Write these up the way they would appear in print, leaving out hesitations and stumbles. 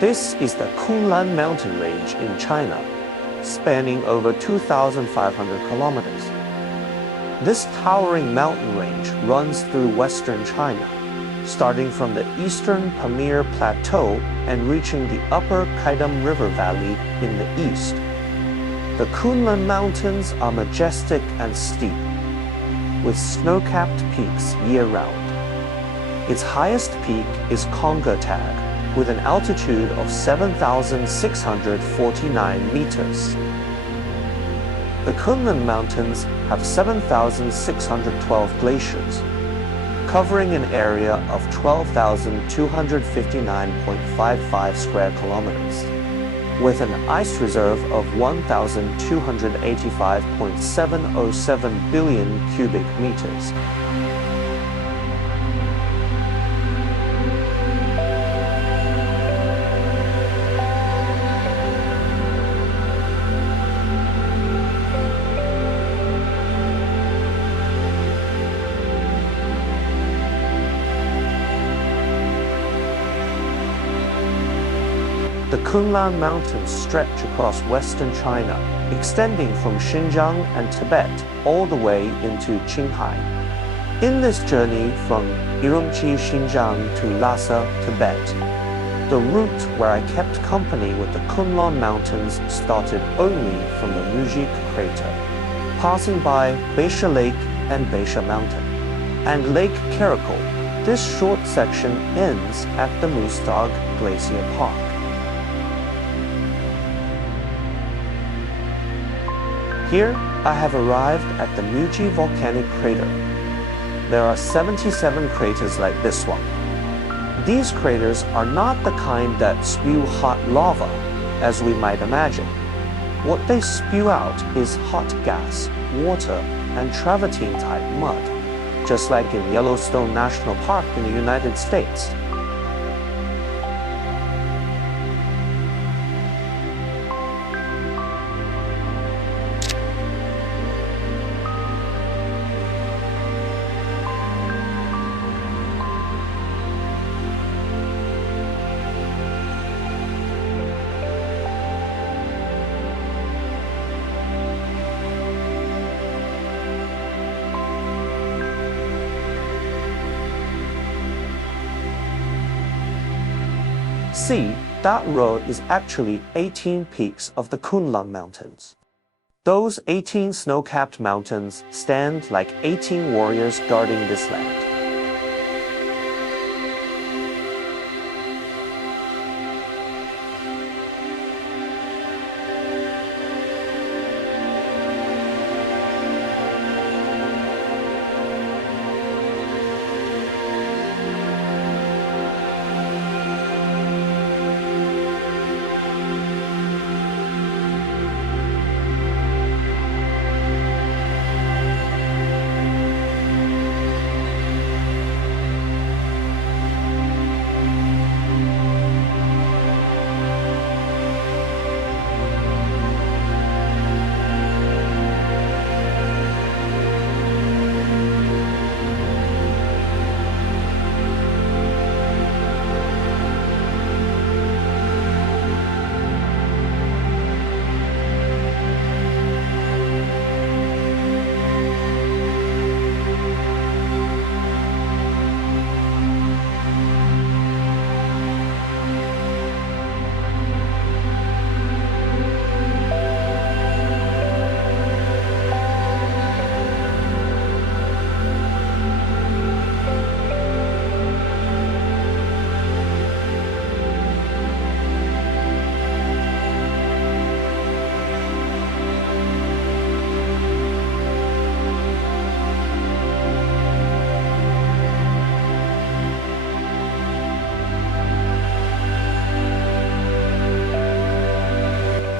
This is the Kunlun mountain range in China, spanning over 2,500 kilometers. This towering mountain range runs through western China, starting from the eastern Pamir Plateau and reaching the upper Kaidam River Valley in the east. The Kunlun Mountains are majestic and steep, with snow-capped peaks year-round. Its highest peak is Konga Tag, with an altitude of 7,649 meters. The Kunlun Mountains have 7,612 glaciers, covering an area of 12,259.55 square kilometers, with an ice reserve of 1,285.707 billion cubic meters. The Kunlun Mountains stretch across western China, extending from Xinjiang and Tibet all the way into Qinghai. In this journey from Urumqi, Xinjiang to Lhasa, Tibet, the route where I kept company with the Kunlun Mountains started only from the Mujik crater, passing by Beisha Lake and Beisha Mountain, and Lake Karakol. This short section ends at the Mustag Glacier Park. Here, I have arrived at the Muji volcanic crater. There are 77 craters like this one. These craters are not the kind that spew hot lava, as we might imagine. What they spew out is hot gas, water, and travertine-type mud, just like in Yellowstone National Park in the United States. See, that road is actually 18 peaks of the Kunlun Mountains. Those 18 snow-capped mountains stand like 18 warriors guarding this land.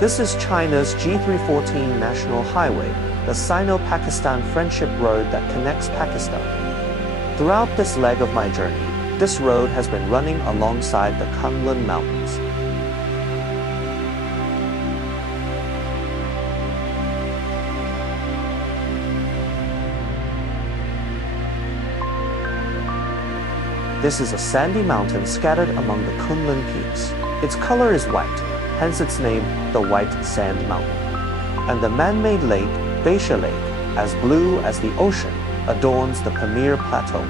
This is China's G314 National Highway, the Sino-Pakistan Friendship Road that connects Pakistan. Throughout this leg of my journey, this road has been running alongside the Kunlun Mountains. This is a sandy mountain scattered among the Kunlun peaks. Its color is white, hence its name, the White Sand Mountain. And the man-made lake, Glacier Lake, as blue as the ocean, adorns the Pamir Plateau.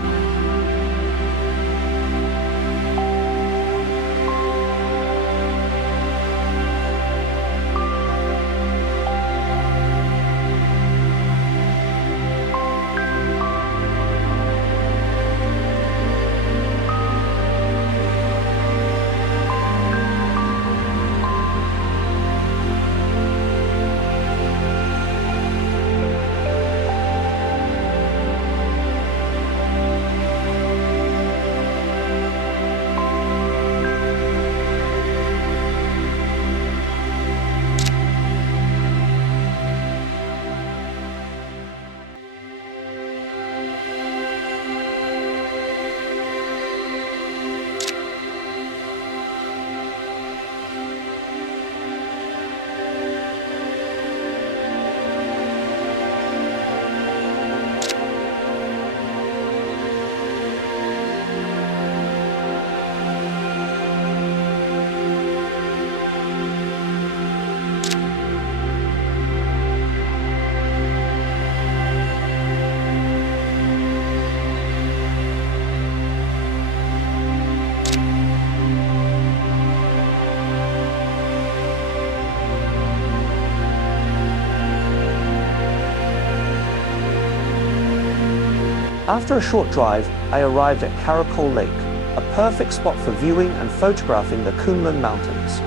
After a short drive, I arrived at Karakol Lake, a perfect spot for viewing and photographing the Kunlun Mountains.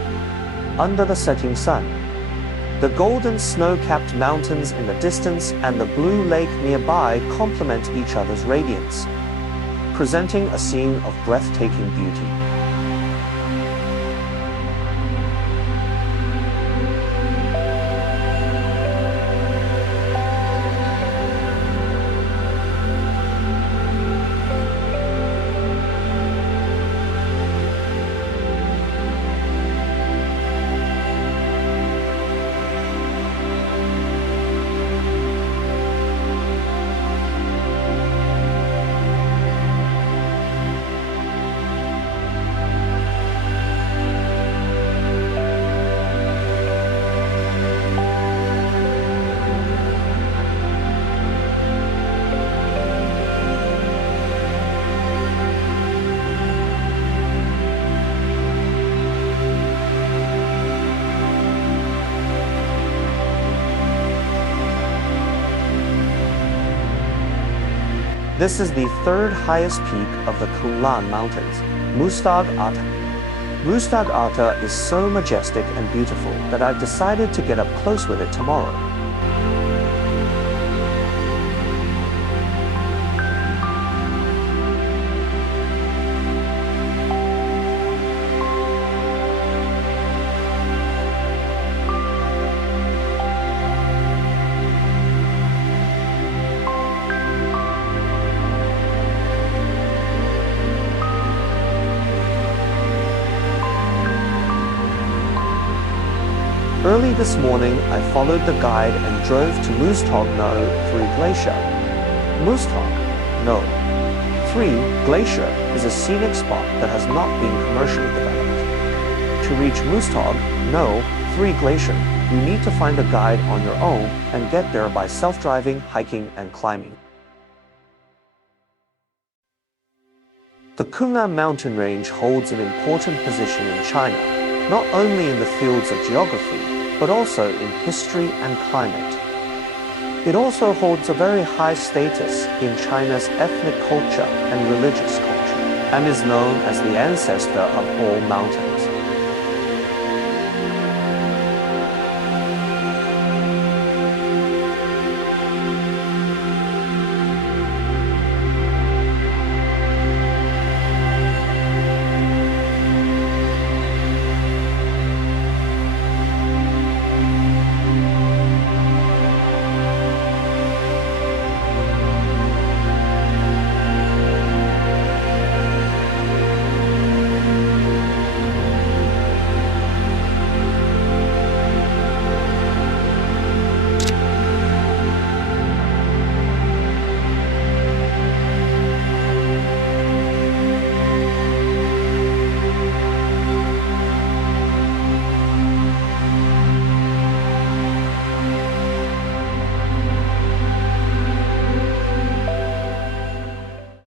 Under the setting sun, the golden snow-capped mountains in the distance and the blue lake nearby complement each other's radiance, presenting a scene of breathtaking beauty. This is the third highest peak of the Kunlun Mountains, Mustag Ata. Mustag Ata is so majestic and beautiful that I've decided to get up close with it tomorrow. Early this morning, I followed the guide and drove to Mustag No 3 Glacier. Mustag No 3 Glacier is a scenic spot that has not been commercially developed. To reach Mustag No 3 Glacier, you need to find a guide on your own and get there by self-driving, hiking, and climbing. The Kunlun mountain range holds an important position in China, not only in the fields of geography, but also in history and climate. It also holds a very high status in China's ethnic culture and religious culture, and is known as the ancestor of all mountains.